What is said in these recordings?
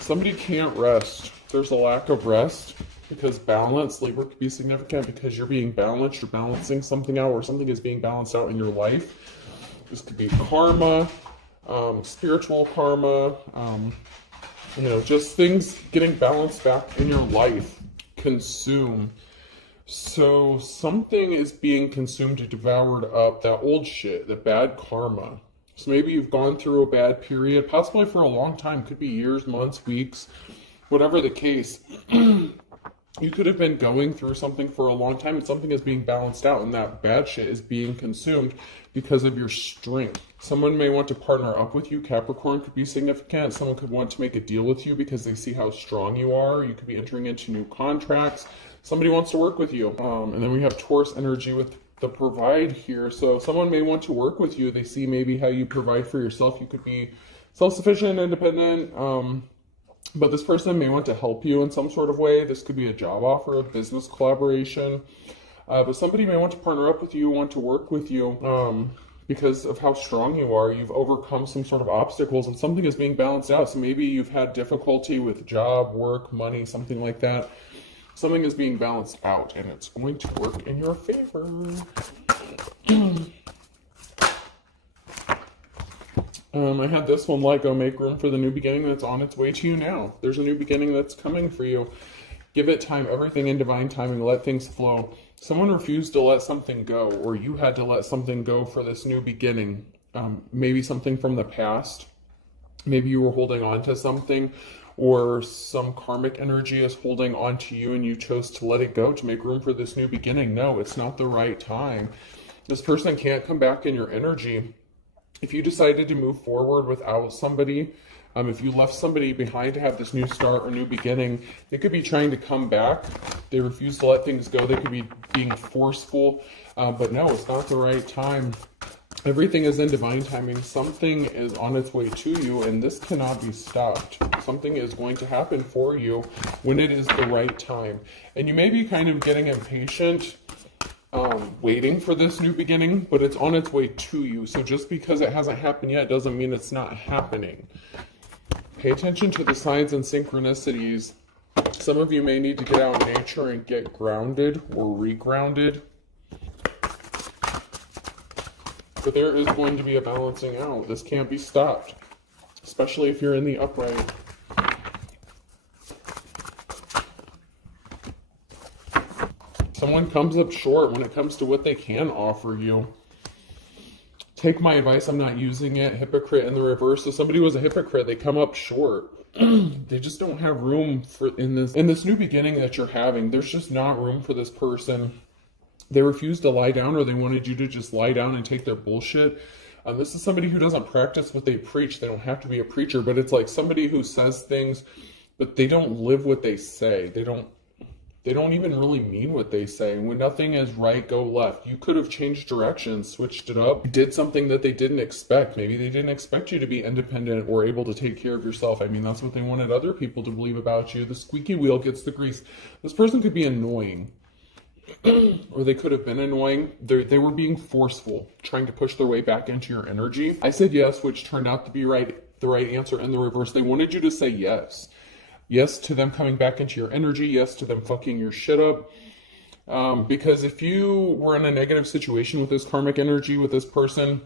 Somebody can't rest. There's a lack of rest because balance, labor could be significant because you're being balanced, you're balancing something out, or something is being balanced out in your life. This could be karma, spiritual karma, just things getting balanced back in your life. Consume. So something is being consumed, devoured up, that old shit, the bad karma. So maybe you've gone through a bad period, possibly for a long time, could be years, months, weeks, whatever the case. You could have been going through something for a long time and something is being balanced out and that bad shit is being consumed because of your strength. Someone may want to partner up with you. Capricorn could be significant. Someone could want to make a deal with you because they see how strong you are. You could be entering into new contracts. Somebody wants to work with you. And then we have Taurus energy with the provide here. So someone may want to work with you. They see maybe how you provide for yourself. You could be self-sufficient, independent, but this person may want to help you in some sort of way. This could be a job offer, a business collaboration. But somebody may want to partner up with you, want to work with you because of how strong you are. You've overcome some sort of obstacles and something is being balanced out. So maybe you've had difficulty with job, work, money, something like that. Something is being balanced out and it's going to work in your favor. I had this one, let go, make room for the new beginning that's on its way to you now. There's a new beginning that's coming for you. Give it time, everything in divine timing, let things flow. Someone refused to let something go, or you had to let something go for this new beginning. Maybe something from the past. Maybe you were holding on to something, or some karmic energy is holding on to you and you chose to let it go to make room for this new beginning. No, it's not the right time. This person can't come back in your energy. If you decided to move forward without somebody, if you left somebody behind to have this new start or new beginning, they could be trying to come back. They refuse to let things go. They could be being forceful, but no, it's not the right time. Everything is in divine timing. Something is on its way to you, and this cannot be stopped. Something is going to happen for you when it is the right time. And you may be kind of getting impatient, waiting for this new beginning, but it's on its way to you. So just because it hasn't happened yet doesn't mean it's not happening. Pay attention to the signs and synchronicities. Some of you may need to get out in nature and get grounded or regrounded. But there is going to be a balancing out. This can't be stopped, especially if you're in the upright. Someone comes up short when it comes to what they can offer you. Take my advice, I'm not using it. Hypocrite in the reverse. So somebody was a hypocrite, they come up short. They just don't have room for in this new beginning that you're having. There's just not room for this person. They refuse to lie down, or they wanted you to just lie down and take their bullshit. This is somebody who doesn't practice what they preach. They don't have to be a preacher, but it's like somebody who says things, but they don't live what they say. They don't even really mean what they say. When nothing is right, go left. You could have changed directions, switched it up, did something that they didn't expect. Maybe they didn't expect you to be independent or able to take care of yourself. I mean, that's what they wanted other people to believe about you. The squeaky wheel gets the grease. This person could be annoying. Or they could have been annoying. They were being forceful, trying to push their way back into your energy. I said yes, which turned out to be the right answer in the reverse. They wanted you to say yes. Yes to them coming back into your energy. Yes to them fucking your shit up. Because if you were in a negative situation with this karmic energy, with this person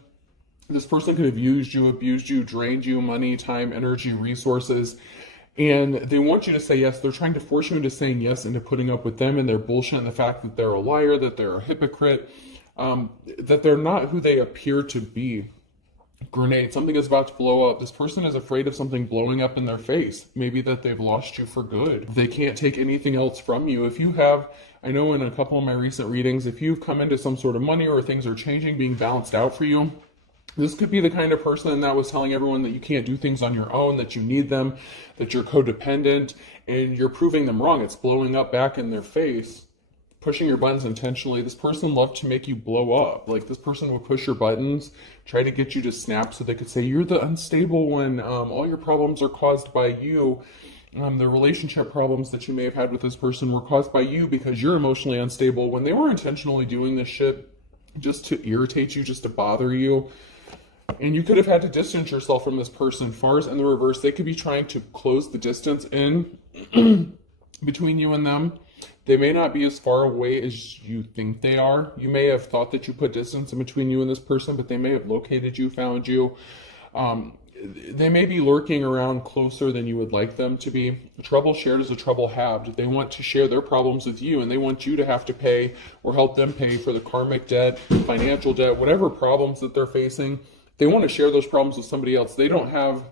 could have used you, abused you, drained you, money, time, energy, resources. And they want you to say yes. They're trying to force you into saying yes, into putting up with them and their bullshit and the fact that they're a liar, that they're a hypocrite, that they're not who they appear to be. Grenade, something is about to blow up. This person is afraid of something blowing up in their face. Maybe that they've lost you for good. They can't take anything else from you. If you have, I know in a couple of my recent readings, if you've come into some sort of money or things are changing, being balanced out for you, this could be the kind of person that was telling everyone that you can't do things on your own, that you need them, that you're codependent, and you're proving them wrong. It's blowing up back in their face, pushing your buttons intentionally. This person loved to make you blow up. Like, this person would push your buttons, try to get you to snap so they could say, you're the unstable one. All your problems are caused by you. The relationship problems that you may have had with this person were caused by you because you're emotionally unstable, when they were intentionally doing this shit just to irritate you, just to bother you. And you could have had to distance yourself from this person. Fars in the reverse, they could be trying to close the distance in between you and them. They may not be as far away as you think they are. You may have thought that you put distance in between you and this person, but they may have located you, found you. They may be lurking around closer than you would like them to be. A trouble shared is a trouble halved. They want to share their problems with you, and they want you to have to pay or help them pay for the karmic debt, financial debt, whatever problems that they're facing. They want to share those problems with somebody else. They don't have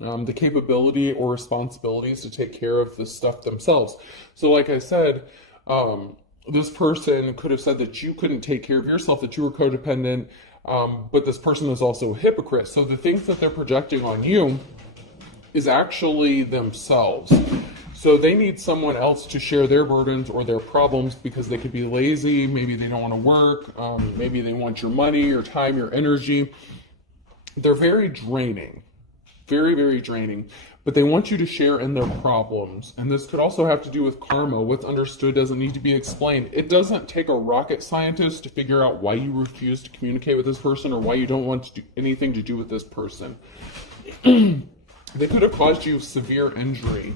the capability or responsibilities to take care of this stuff themselves. So like I said, this person could have said that you couldn't take care of yourself, that you were codependent, but this person is also a hypocrite. So the things that they're projecting on you is actually themselves. So they need someone else to share their burdens or their problems because they could be lazy, maybe they don't want to work, maybe they want your money, your time, your energy. They're very draining, very, very draining, but they want you to share in their problems. And this could also have to do with karma. What's understood doesn't need to be explained. It doesn't take a rocket scientist to figure out why you refuse to communicate with this person or why you don't want to do anything to do with this person. They could have caused you severe injury,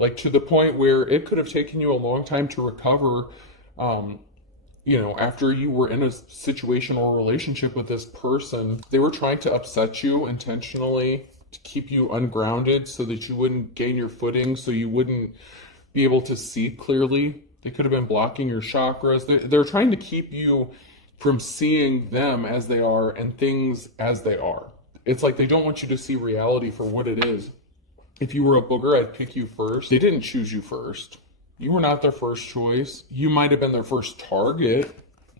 like to the point where it could have taken you a long time to recover, after you were in a situation or relationship with this person. They were trying to upset you intentionally to keep you ungrounded so that you wouldn't gain your footing, so you wouldn't be able to see clearly. They could have been blocking your chakras. They're trying to keep you from seeing them as they are and things as they are. It's like they don't want you to see reality for what it is. If you were a booger, I'd pick you first. They didn't choose you first. You were not their first choice. You might have been their first target,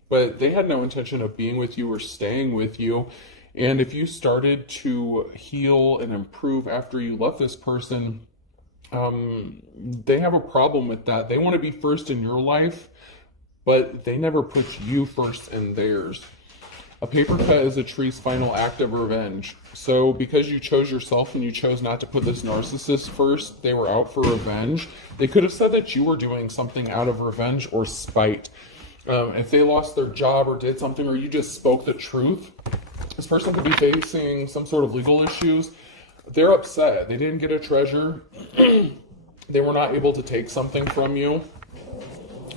but they had no intention of being with you or staying with you. And if you started to heal and improve after you left this person, they have a problem with that. They want to be first in your life, but they never put you first in theirs. A paper cut is a tree's final act of revenge. So because you chose yourself and you chose not to put this narcissist first, they were out for revenge. They could have said that you were doing something out of revenge or spite. If they lost their job or did something, or you just spoke the truth, this person could be facing some sort of legal issues. They're upset. They didn't get a treasure. They were not able to take something from you.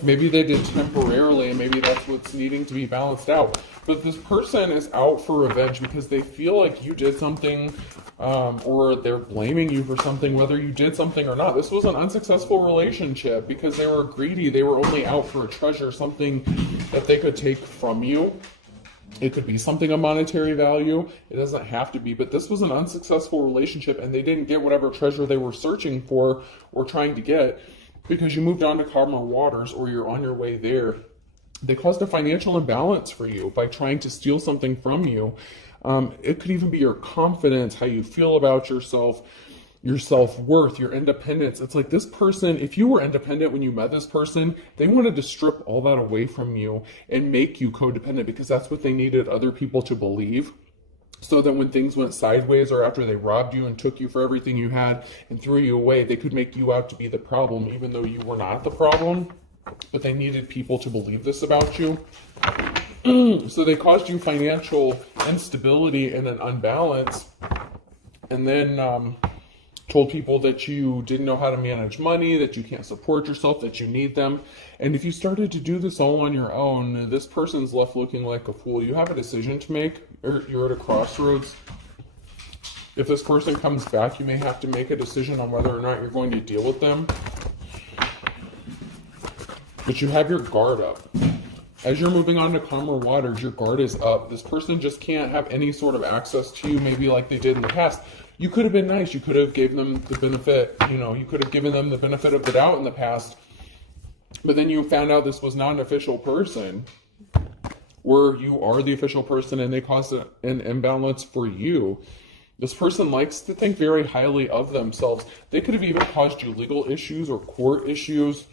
Maybe they did temporarily, and maybe that's what's needing to be balanced out. But this person is out for revenge because they feel like you did something, or they're blaming you for something, whether you did something or not. This was an unsuccessful relationship because they were greedy. They were only out for a treasure, something that they could take from you. It could be something of monetary value. It doesn't have to be, but this was an unsuccessful relationship, and they didn't get whatever treasure they were searching for or trying to get because you moved on to calmer waters, or you're on your way there. They caused a financial imbalance for you by trying to steal something from you. It could even be your confidence, how you feel about yourself, your self-worth, your independence. It's like this person, if you were independent when you met this person, they wanted to strip all that away from you and make you codependent because that's what they needed other people to believe. So that when things went sideways, or after they robbed you and took you for everything you had and threw you away, they could make you out to be the problem, even though you were not the problem. But they needed people to believe this about you. So they caused you financial instability and an unbalance. And then told people that you didn't know how to manage money, that you can't support yourself, that you need them. And if you started to do this all on your own, this person's left looking like a fool. You have a decision to make, or you're at a crossroads. If this person comes back, you may have to make a decision on whether or not you're going to deal with them. But you have your guard up. As you're moving on to calmer waters, your guard is up. This person just can't have any sort of access to you, maybe like they did in the past. You could have been nice. You could have given them the benefit, you could have given them the benefit of the doubt in the past. But then you found out this was not an official person, where you are the official person, and they caused an imbalance for you. This person likes to think very highly of themselves. They could have even caused you legal issues or court issues,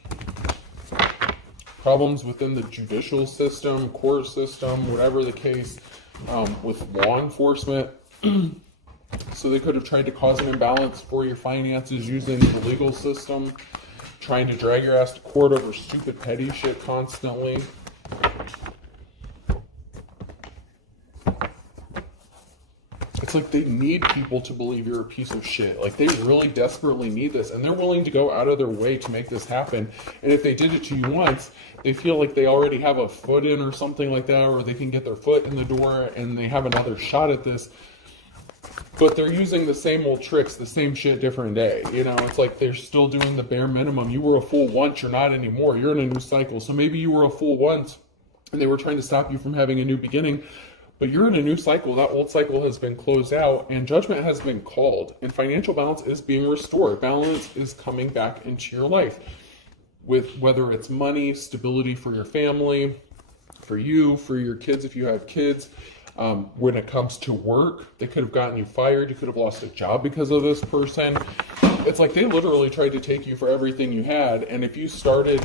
problems within the judicial system, court system, whatever the case, with law enforcement. So they could have tried to cause an imbalance for your finances using the legal system, trying to drag your ass to court over stupid petty shit constantly. it's like they need people to believe you're a piece of shit. Like they really desperately need this, and they're willing to go out of their way to make this happen. And if they did it to you once, they feel like they already have a foot in or something like that, or they can get their foot in the door and they have another shot at this. But they're using the same old tricks, the same shit, different day. You know, it's like they're still doing the bare minimum. You were a fool once, you're not anymore. You're in a new cycle. So maybe you were a fool once and they were trying to stop you from having a new beginning. But you're in a new cycle. That old cycle has been closed out and judgment has been called. And financial balance is being restored. Balance is coming back into your life. With whether it's money, stability for your family, for you, for your kids if you have kids. When it comes to work, they could have gotten you fired. You could have lost a job because of this person. It's like they literally tried to take you for everything you had. And if you started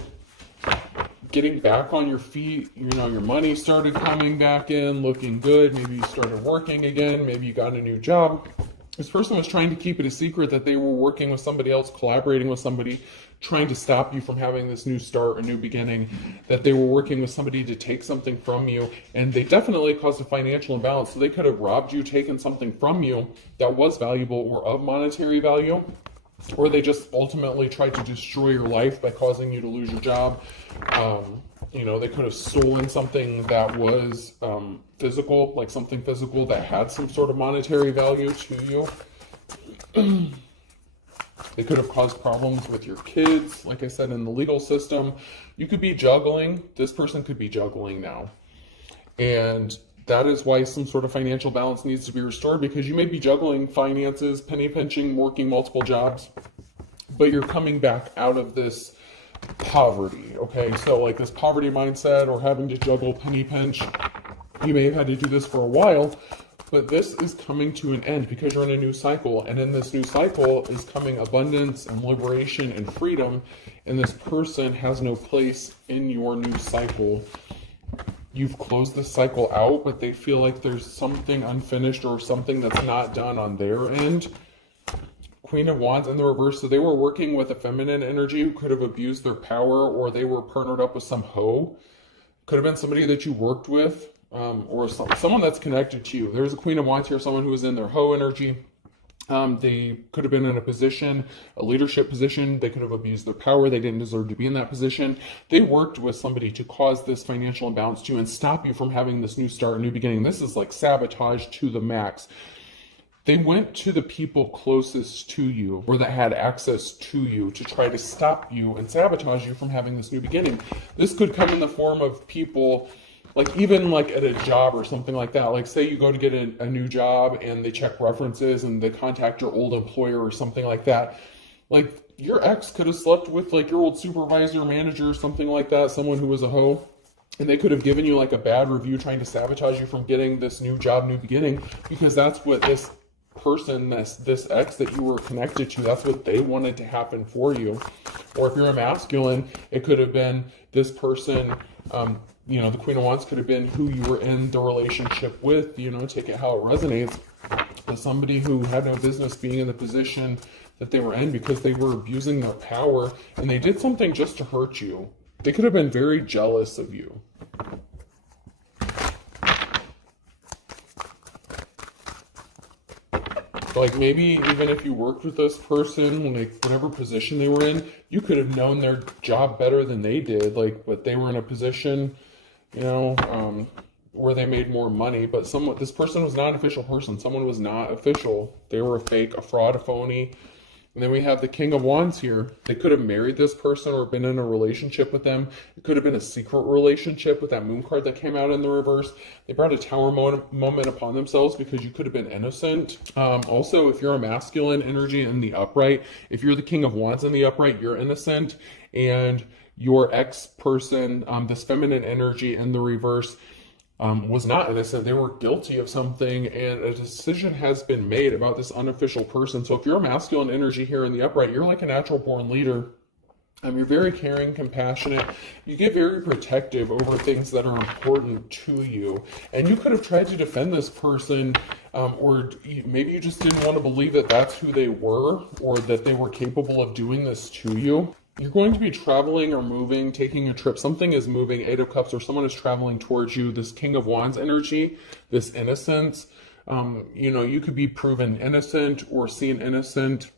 getting back on your feet, you know, your money started coming back in, looking good. Maybe you started working again. Maybe you got a new job. This person was trying to keep it a secret that they were working with somebody else, collaborating with somebody, trying to stop you from having this new start, a new beginning, that they were working with somebody to take something from you. And they definitely caused a financial imbalance. So they could have robbed you, taken something from you that was valuable or of monetary value. Or they just ultimately tried to destroy your life by causing you to lose your job. You know, they could have stolen something that was physical, like something physical that had some sort of monetary value to you. They could have caused problems with your kids. Like I said, in the legal system, you could be juggling. This person could be juggling now. And that is why some sort of financial balance needs to be restored, because you may be juggling finances, penny pinching, working multiple jobs, but you're coming back out of this poverty, okay? So like this poverty mindset or having to juggle penny pinch, you may have had to do this for a while, but this is coming to an end because you're in a new cycle. And in this new cycle is coming abundance and liberation and freedom. And this person has no place in your new cycle. You've closed this cycle out, but they feel like there's something unfinished or something that's not done on their end. Queen of Wands in the reverse. So they were working with a feminine energy who could have abused their power, or they were partnered up with some hoe. Could have been somebody that you worked with, or someone that's connected to you. There's a Queen of Wands here, someone who was in their hoe energy. They could have been in a position, a leadership position. They could have abused their power. They didn't deserve to be in that position. They worked with somebody to cause this financial imbalance to you and stop you from having this new start, new beginning. This is like sabotage to the max. They went to the people closest to you or that had access to you to try to stop you and sabotage you from having this new beginning. This could come in the form of people, like even like at a job or something like that. Like say you go to get a new job and they check references and they contact your old employer or something like that. Like your ex could have slept with like your old supervisor, manager, something like that, someone who was a hoe. And they could have given you like a bad review trying to sabotage you from getting this new job, new beginning, because that's what this person, this ex that you were connected to, that's what they wanted to happen for you. Or if you're a masculine, it could have been this person, you know, the Queen of Wands could have been who you were in the relationship with, you know, take it how it resonates. But somebody who had no business being in the position that they were in because they were abusing their power and they did something just to hurt you. They could have been very jealous of you. Like maybe even if you worked with this person, like whatever position they were in, you could have known their job better than they did. Like, but they were in a position, you know, where they made more money. But this person was not an official person. Someone was not official. They were a fake, a fraud, a phony. And then we have the King of Wands here. They could have married this person or been in a relationship with them. It could have been a secret relationship with that moon card that came out in the reverse. They brought a tower moment upon themselves because you could have been innocent. Also, if you're a masculine energy in the upright, if you're the King of Wands in the upright, you're innocent. And your ex-person, this feminine energy in the reverse, was not innocent. They were guilty of something, and a decision has been made about this unofficial person. So if you're a masculine energy here in the upright, you're like a natural born leader. You're very caring, compassionate. You get very protective over things that are important to you. And you could have tried to defend this person, or maybe you just didn't want to believe that that's who they were, or that they were capable of doing this to you. You're going to be traveling or moving, taking a trip. Something is moving, Eight of Cups, or someone is traveling towards you. This King of Wands energy, this innocence, You know, you could be proven innocent or seen innocent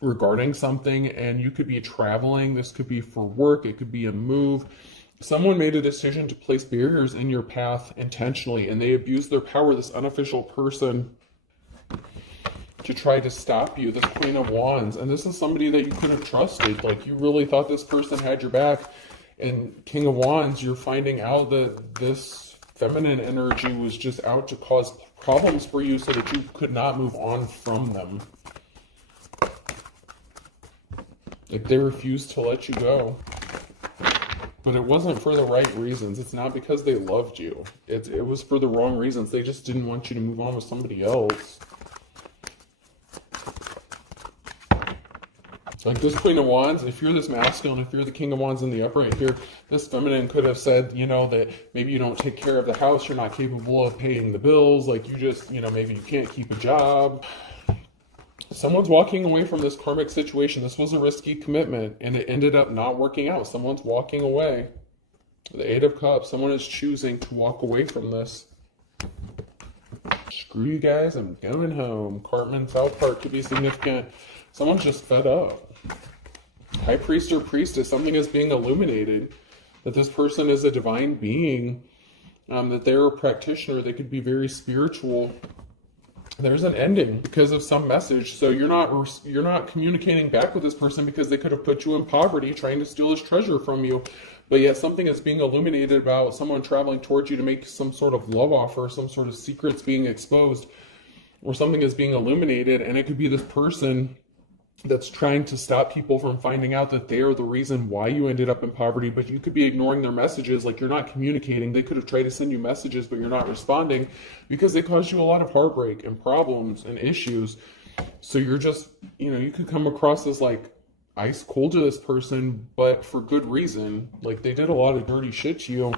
regarding something, and you could be traveling. This could be for work, it could be a move. Someone made a decision to place barriers in your path intentionally, and they abused their power, this unofficial person, to try to stop you, this Queen of Wands. And this is somebody that you could have trusted. Like, you really thought this person had your back. And King of Wands, you're finding out that this feminine energy was just out to cause problems for you so that you could not move on from them. Like, they refused to let you go. But it wasn't for the right reasons. It's not because they loved you. It was for the wrong reasons. They just didn't want you to move on with somebody else. Like this Queen of Wands, if you're this masculine, if you're the King of Wands in the upright here, this feminine could have said, you know, that maybe you don't take care of the house, you're not capable of paying the bills, like you just, you know, maybe you can't keep a job. Someone's walking away from this karmic situation. This was a risky commitment, and it ended up not working out. Someone's walking away. The Eight of Cups, someone is choosing to walk away from this. Screw you guys, I'm going home. Cartman, South Park could be significant. Someone's just fed up. High Priest or Priestess, something is being illuminated. That this person is a divine being. That they're a practitioner. They could be very spiritual. There's an ending because of some message. So you're not communicating back with this person because they could have put you in poverty trying to steal his treasure from you. But yet something is being illuminated about someone traveling towards you to make some sort of love offer, some sort of secrets being exposed, or something is being illuminated. And it could be this person that's trying to stop people from finding out that they are the reason why you ended up in poverty, but you could be ignoring their messages, like you're not communicating. They could have tried to send you messages, but you're not responding because they caused you a lot of heartbreak and problems and issues. So you're just, you know, you could come across as like ice cold to this person, but for good reason. Like they did a lot of dirty shit to you,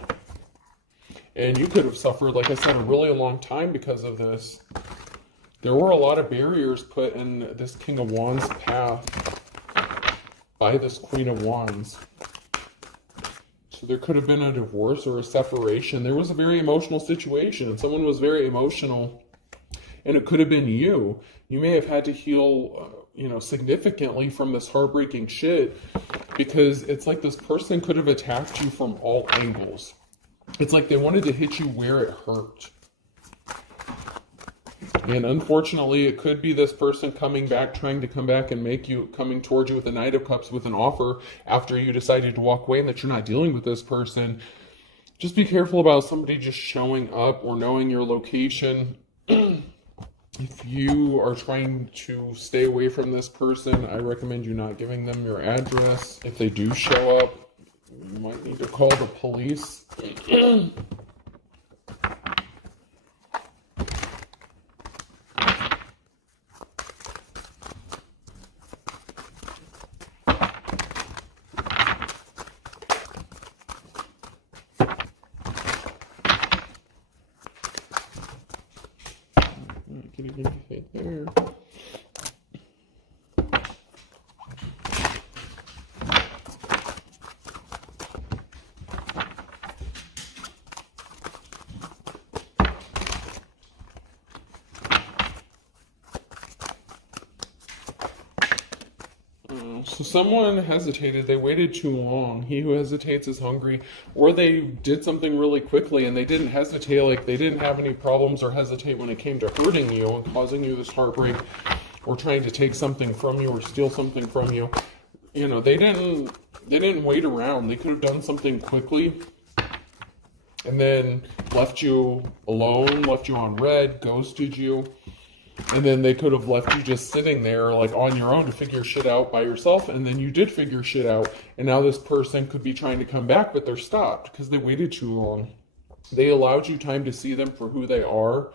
and you could have suffered, like I said, a really long time because of this. There were a lot of barriers put in this King of Wands path by this Queen of Wands. So there could have been a divorce or a separation. There was a very emotional situation. Someone was very emotional, and it could have been you. You may have had to heal, you know, significantly from this heartbreaking shit, because it's like this person could have attacked you from all angles. It's like they wanted to hit you where it hurt. And unfortunately, it could be this person coming back, trying to come back and coming towards you with the Knight of Cups with an offer after you decided to walk away and that you're not dealing with this person. Just be careful about somebody just showing up or knowing your location. If you are trying to stay away from this person, I recommend you not giving them your address. If they do show up, you might need to call the police. There. So someone hesitated, they waited too long. He who hesitates is hungry. Or they did something really quickly and they didn't hesitate, like they didn't have any problems or hesitate when it came to hurting you and causing you this heartbreak or trying to take something from you or steal something from you. You know, they didn't wait around. They could have done something quickly and then left you alone, left you on red, ghosted you. And then they could have left you just sitting there like on your own to figure shit out by yourself. And then you did figure shit out. And now this person could be trying to come back, but they're stopped because they waited too long. They allowed you time to see them for who they are.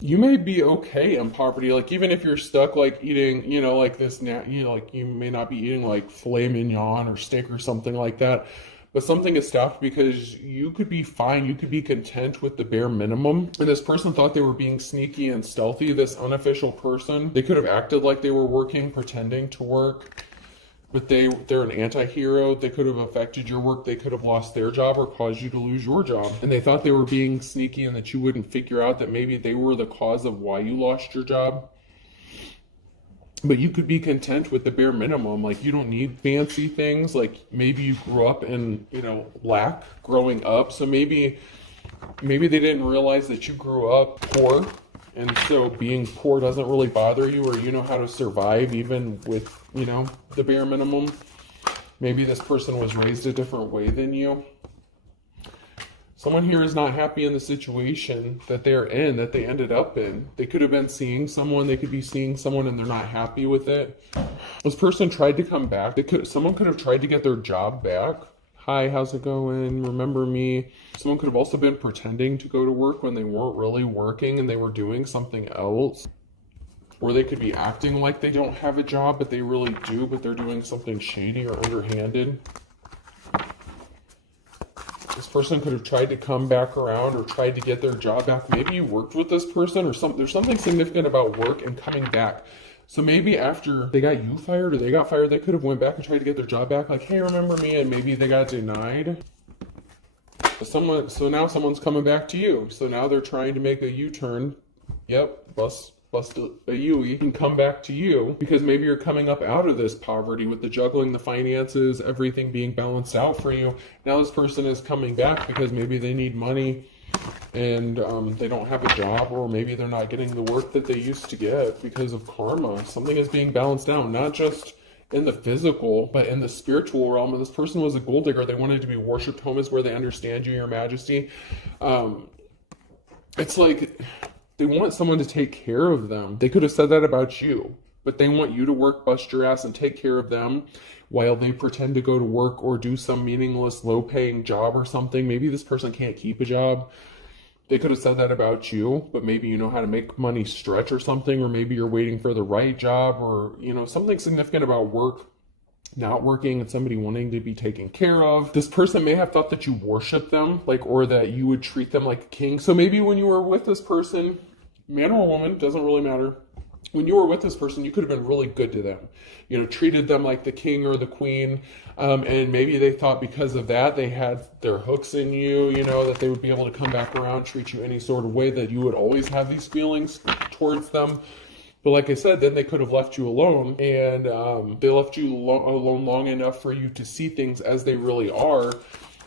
You may be okay in poverty. Like even if you're stuck like eating, you know, like this, you know, like you may not be eating like filet mignon or steak or something like that. But something is stopped because you could be fine. You could be content with the bare minimum. And this person thought they were being sneaky and stealthy, this unofficial person. They could have acted like they were working, pretending to work. but they're an anti-hero. They could have affected your work. They could have lost their job or caused you to lose your job. And they thought they were being sneaky and that you wouldn't figure out that maybe they were the cause of why you lost your job. But you could be content with the bare minimum. Like, you don't need fancy things. Like, maybe you grew up in, lack growing up. So maybe they didn't realize that you grew up poor. And so being poor doesn't really bother you, or you know how to survive even with, the bare minimum. Maybe this person was raised a different way than you. Someone here is not happy in the situation that they're in, that they ended up in. They could have been seeing someone, they could be seeing someone and they're not happy with it. This person tried to come back. Someone could have tried to get their job back. Hi, how's it going? Remember me? Someone could have also been pretending to go to work when they weren't really working and they were doing something else. Or they could be acting like they don't have a job, but they really do, but they're doing something shady or underhanded. This person could have tried to come back around or tried to get their job back. Maybe you worked with this person or something. There's something significant about work and coming back. So maybe after they got you fired or they got fired, they could have went back and tried to get their job back. Like, hey, remember me? And maybe they got denied. So now someone's coming back to you. So now they're trying to make a U-turn. Yep, bust a U-E and come back to you because maybe you're coming up out of this poverty with the juggling, the finances, everything being balanced out for you. Now this person is coming back because maybe they need money and they don't have a job, or maybe they're not getting the work that they used to get because of karma. Something is being balanced out, not just in the physical, but in the spiritual realm. And this person was a gold digger. They wanted to be worshipped. Home is where they understand you, your majesty. It's like they want someone to take care of them. They could have said that about you, but they want you to work, bust your ass, and take care of them while they pretend to go to work or do some meaningless, low-paying job or something. Maybe this person can't keep a job. They could have said that about you, but maybe you know how to make money stretch or something, or maybe you're waiting for the right job, or, something significant about work not working and somebody wanting to be taken care of. This person may have thought that you worship them, or that you would treat them like a king. So maybe when you were with this person, man or woman, doesn't really matter. When you were with this person, you could have been really good to them. Treated them like the king or the queen. And maybe they thought because of that, they had their hooks in you, that they would be able to come back around, treat you any sort of way, that you would always have these feelings towards them. But like I said, then they could have left you alone, and they left you alone long enough for you to see things as they really are.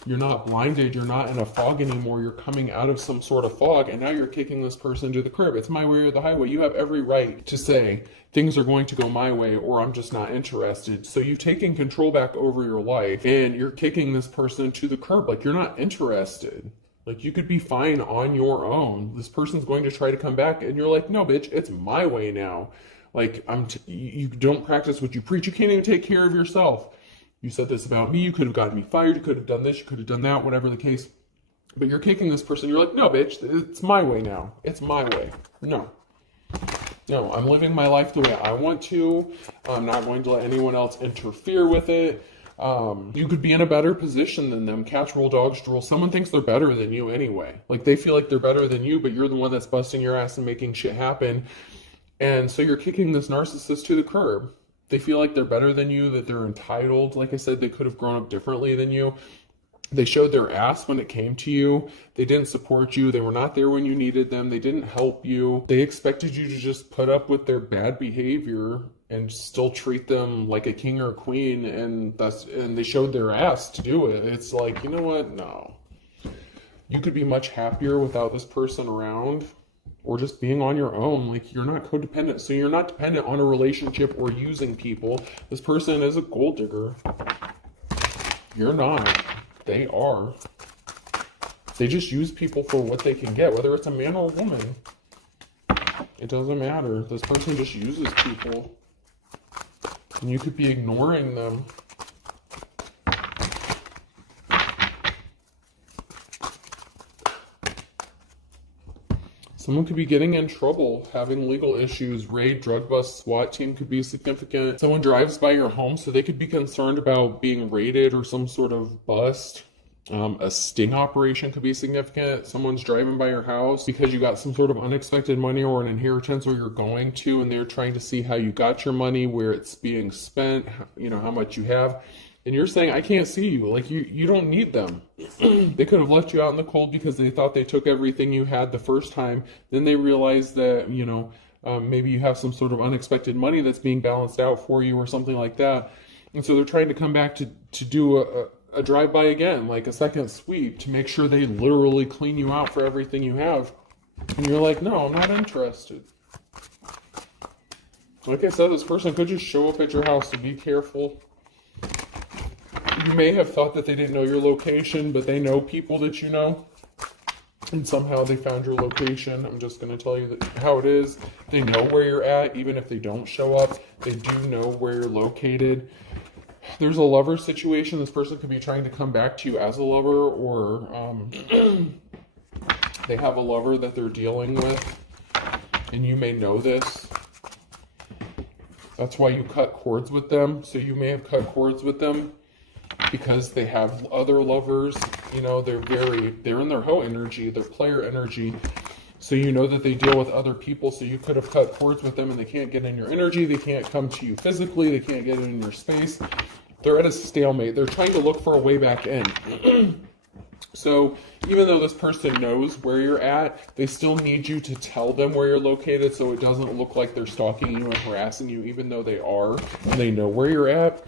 You're not blinded. You're not in a fog anymore. You're coming out of some sort of fog, and now you're kicking this person to the curb. It's my way or the highway. You have every right to say, things are going to go my way, or I'm just not interested. So you've taken control back over your life, and you're kicking this person to the curb. You're not interested. You could be fine on your own. This person's going to try to come back, and you're like, no, bitch, it's my way now. You don't practice what you preach. You can't even take care of yourself. You said this about me. You could have gotten me fired. You could have done this. You could have done that, whatever the case. But you're kicking this person. You're like, no, bitch, it's my way now. It's my way. No, I'm living my life the way I want to. I'm not going to let anyone else interfere with it. You could be in a better position than them. Cats roll, dogs drool. Someone thinks they're better than you anyway. They feel like they're better than you, but you're the one that's busting your ass and making shit happen. And so you're kicking this narcissist to the curb. They feel like they're better than you, that they're entitled. Like I said, they could have grown up differently than you. They showed their ass when it came to you. They didn't support you. They were not there when you needed them. They didn't help you. They expected you to just put up with their bad behavior and still treat them like a king or a queen, and they showed their ass to do it. It's like, you know what? No. You could be much happier without this person around, or just being on your own. You're not codependent, so you're not dependent on a relationship or using people. This person is a gold digger. You're not. They are. They just use people for what they can get, whether it's a man or a woman. It doesn't matter. This person just uses people. And you could be ignoring them. Someone could be getting in trouble, having legal issues, raid, drug bust, SWAT team could be significant. Someone drives by your home, so they could be concerned about being raided or some sort of bust. A sting operation could be significant. Someone's driving by your house because you got some sort of unexpected money or an inheritance where you're going to, and they're trying to see how you got your money, where it's being spent, how much you have. And you're saying, I can't see you. Like, you don't need them. They could have left you out in the cold because they thought they took everything you had the first time. Then they realized that, maybe you have some sort of unexpected money that's being balanced out for you or something like that. And so they're trying to come back to do a drive-by again, like a second sweep, to make sure they literally clean you out for everything you have. And you're like, no, I'm not interested. Like I said, this person could just show up at your house, so be careful. You may have thought that they didn't know your location, but they know people that you know. And somehow they found your location. I'm just going to tell you how it is. They know where you're at, even if they don't show up. They do know where you're located. There's a lover situation. This person could be trying to come back to you as a lover, or they have a lover that they're dealing with, and you may know this. That's why you cut cords with them. So you may have cut cords with them because they have other lovers. They're in their hoe energy, their player energy. So you know that they deal with other people. So you could have cut cords with them and they can't get in your energy. They can't come to you physically. They can't get in your space. They're at a stalemate. They're trying to look for a way back in. So even though this person knows where you're at, they still need you to tell them where you're located so it doesn't look like they're stalking you and harassing you, even though they are and they know where you're at.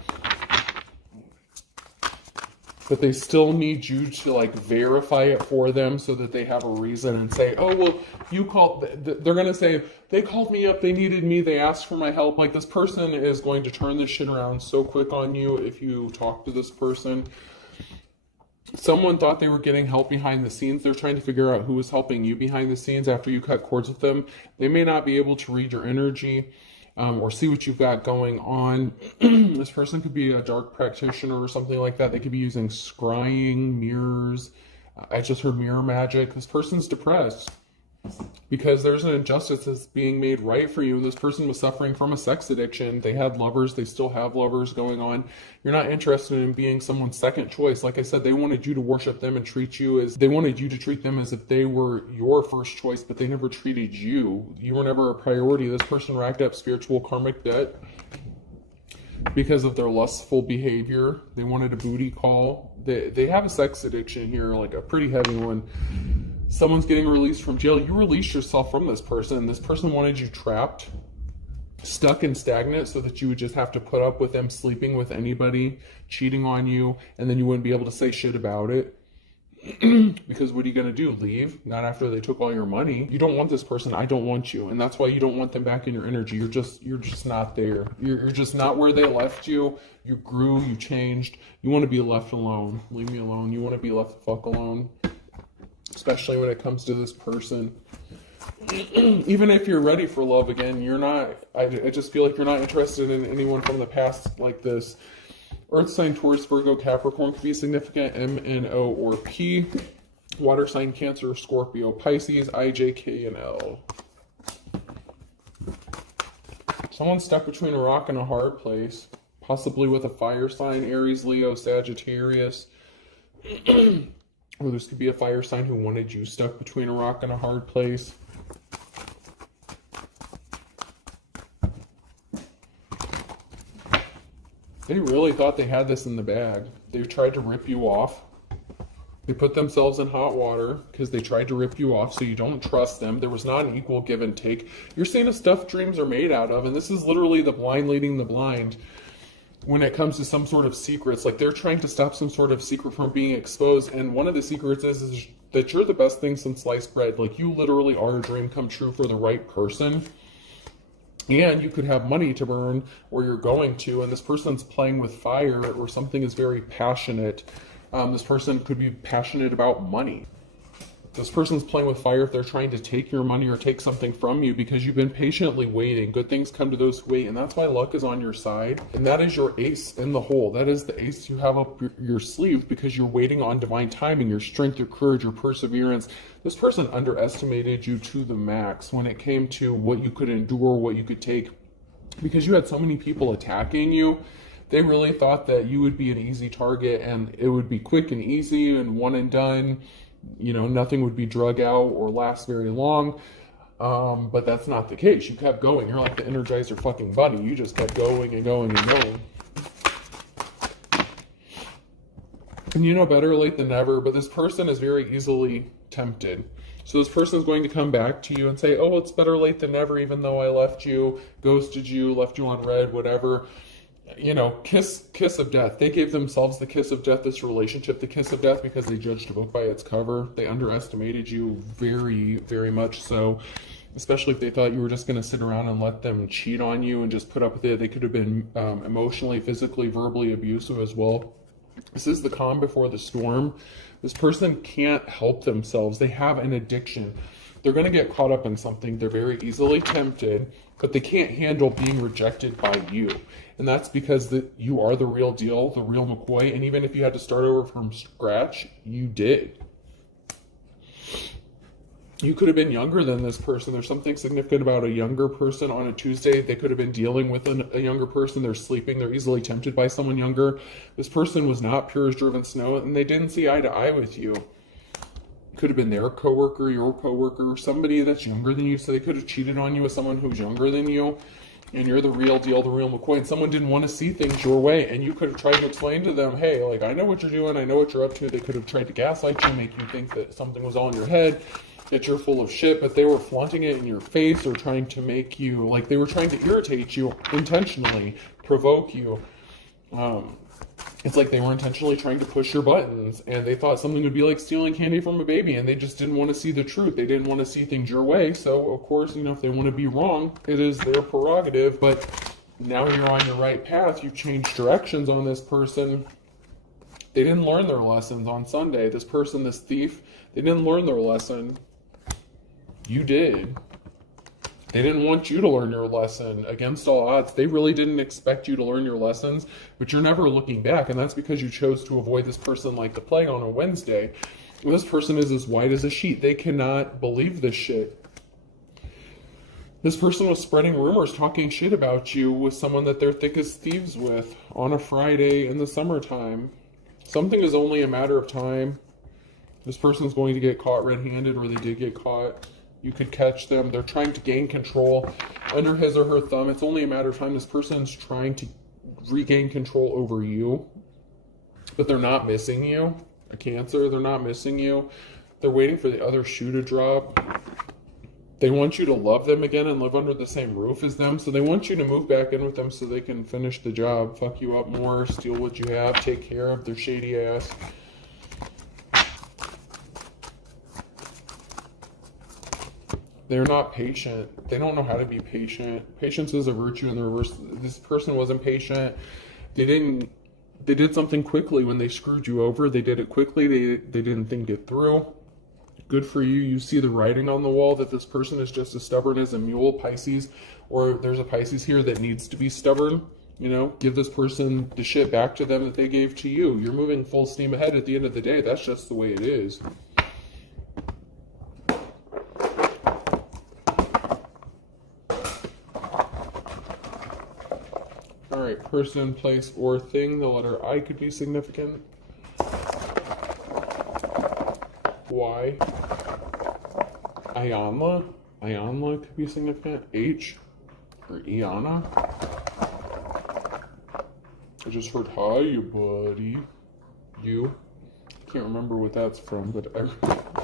But they still need you to verify it for them so that they have a reason and say, oh, well, you called. They're going to say, they called me up, they needed me, they asked for my help. Like, this person is going to turn this shit around so quick on you if you talk to this person. Someone thought they were getting help behind the scenes. They're trying to figure out who was helping you behind the scenes after you cut cords with them. They may not be able to read your energy. Or see what you've got going on. This person could be a dark practitioner or something like that. They could be using scrying, mirrors. I just heard mirror magic. This person's depressed because there's an injustice that's being made right for you. This person was suffering from a sex addiction. They had lovers. They still have lovers going on. You're not interested in being someone's second choice. Like I said, they wanted you to worship them and they wanted you to treat them as if they were your first choice, but they never treated you. You were never a priority. This person racked up spiritual karmic debt because of their lustful behavior. They wanted a booty call. They have a sex addiction here, like a pretty heavy one. Someone's getting released from jail. You released yourself from this person. This person wanted you trapped, stuck and stagnant, so that you would just have to put up with them sleeping with anybody, cheating on you, and then you wouldn't be able to say shit about it. Because what are you going to do? Leave? Not after they took all your money. You don't want this person. I don't want you. And that's why you don't want them back in your energy. You're just not there. You're just not where they left you. You grew. You changed. You want to be left alone. Leave me alone. You want to be left the fuck alone. Especially when it comes to this person. Even if you're ready for love again, you're not. I just feel like you're not interested in anyone from the past like this. Earth sign, Taurus, Virgo, Capricorn could be significant. M, N, O, or P. Water sign, Cancer, Scorpio, Pisces, I, J, K, and L. Someone's stuck between a rock and a hard place. Possibly with a fire sign, Aries, Leo, Sagittarius. Or this could be a fire sign who wanted you stuck between a rock and a hard place. They really thought they had this in the bag. They tried to rip you off. They put themselves in hot water because they tried to rip you off, so you don't trust them. There was not an equal give and take. You're seeing a stuff dreams are made out of, and this is literally the blind leading the blind. When it comes to some sort of secrets, like they're trying to stop some sort of secret from being exposed, and one of the secrets is that you're the best thing since sliced bread. Like, you literally are a dream come true for the right person, and you could have money to burn where you're going to, and this person's playing with fire, or something is very passionate. This person could be passionate about money. This person's playing with fire if they're trying to take your money or take something from you because you've been patiently waiting. Good things come to those who wait, and that's why luck is on your side. And that is your ace in the hole. That is the ace you have up your sleeve because you're waiting on divine timing, your strength, your courage, your perseverance. This person underestimated you to the max when it came to what you could endure, what you could take, because you had so many people attacking you They really thought that you would be an easy target and it would be quick and easy and one and done. You know, nothing would be drug out or last very long. But that's not the case. You kept going. You're like the Energizer fucking bunny. You just kept going and going and going. And you know, better late than never, but this person is very easily tempted. So this person is going to come back to you and say, oh, it's better late than never, even though I left you, ghosted you, left you on red, whatever. You know, kiss of death. They gave themselves the kiss of death, this relationship, the kiss of death, because they judged a book by its cover. They underestimated you very, very much so, especially if they thought you were just going to sit around and let them cheat on you and just put up with it. They could have been emotionally, physically, verbally abusive as well. This is the calm before the storm. This person can't help themselves. They have an addiction. They're going to get caught up in something. They're very easily tempted, but they can't handle being rejected by you. And that's because you are the real deal, the real McCoy. And even if you had to start over from scratch, you did. You could have been younger than this person. There's something significant about a younger person on a Tuesday. They could have been dealing with a younger person. They're sleeping. They're easily tempted by someone younger. This person was not pure as driven snow, and they didn't see eye to eye with you. Could have been their coworker, your coworker, somebody that's younger than you. So they could have cheated on you with someone who's younger than you. And you're the real deal, the real McCoy. And someone didn't want to see things your way. And you could have tried to explain to them, hey, like, I know what you're doing. I know what you're up to. They could have tried to gaslight you, make you think that something was all in your head, that you're full of shit, but they were flaunting it in your face or trying to make you, like, they were trying to irritate you intentionally, provoke you. It's like they were intentionally trying to push your buttons, and they thought something would be like stealing candy from a baby, and they just didn't want to see the truth. They didn't want to see things your way. So, of course, you know, if they want to be wrong, it is their prerogative, but now you're on your right path. You've changed directions on this person. They didn't learn their lessons on Sunday. This person, this thief, they didn't learn their lesson. You did. They didn't want you to learn your lesson. Against all odds, they really didn't expect you to learn your lessons, but you're never looking back, and that's because you chose to avoid this person like the plague on a Wednesday. And this person is as white as a sheet. They cannot believe this shit. This person was spreading rumors, talking shit about you with someone that they're thick as thieves with on a Friday in the summertime. Something is only a matter of time. This person's going to get caught red-handed, or they did get caught. You could catch them. They're trying to gain control under his or her thumb. It's only a matter of time. This person's trying to regain control over you, but they're not missing you. A Cancer, they're not missing you. They're waiting for the other shoe to drop. They want you to love them again and live under the same roof as them. So they want you to move back in with them so they can finish the job, fuck you up more, steal what you have, take care of their shady ass. They're not patient. They don't know how to be patient. Patience is a virtue in the reverse. This person wasn't patient. They did something quickly when they screwed you over. They did it quickly. They didn't think it through. Good for you. You see the writing on the wall that this person is just as stubborn as a mule, Pisces, or there's a Pisces here that needs to be stubborn. You know, give this person the shit back to them that they gave to you. You're moving full steam ahead at the end of the day. That's just the way it is. Alright, person, place, or thing. The letter I could be significant. Y. Ionla could be significant. H. Or Iana. I just heard hi, you buddy. You. Can't remember what that's from, but I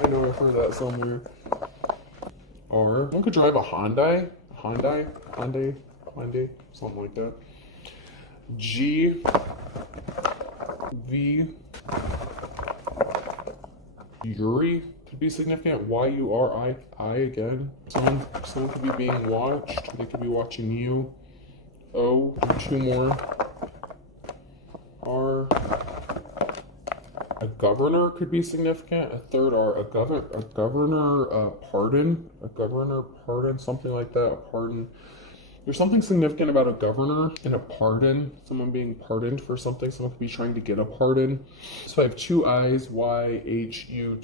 know I've heard that somewhere. R. One could drive a Hyundai, something like that. G. V. Yuri could be significant. Y-U-R-I again. Someone could be being watched. They could be watching you. O. Two more. R. A governor could be significant. A third R. A governor pardon, something like that. A pardon. There's something significant about a governor and a pardon. Someone being pardoned for something. Someone could be trying to get a pardon. So I have two I's, Y, H, U,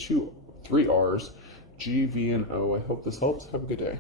three R's, G, V, and O. I hope this helps. Have a good day.